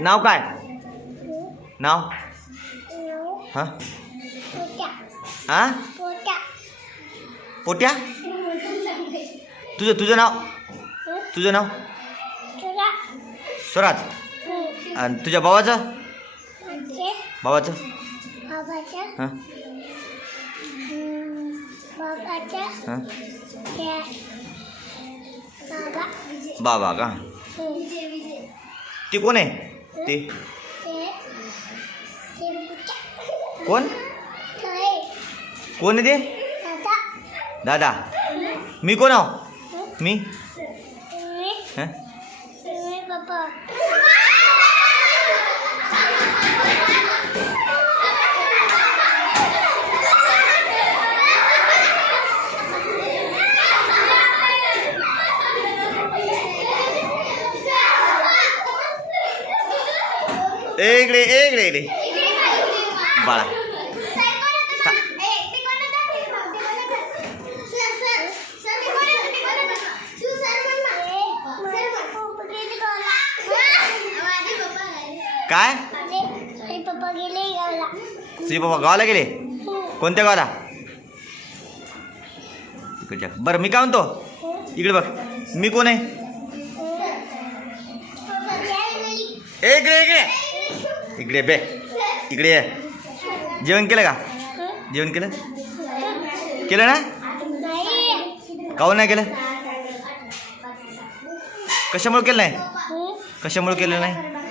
नाव काय? नाव? हां? हां? पोट्या. तुझं तुझं नाव? तुझं नाव? स्वराज आणि तुझ्या भावाचं? भावाचं? हां? हां बाबा. का? ते कोण आहे? ते. कोण? कोण आहे ते? दादा. मी कोण आहो? मी? हां? इकडे इकडे इकडे बाळा काय? पप्पा तुझे बाबा गावाला गेले? कोणत्या गावाला? तिकडच्या बरं मी काय म्हणतो? इकडे बघ. मी कोण आहे? ए इकडे इकडे इकडे बे. इकडे ये. जेवण केलं का? जेवण केलं? केलं ना? काऊन काहून नाही केलं? कशामुळे केलं नाही? कशामुळे केलं नाही?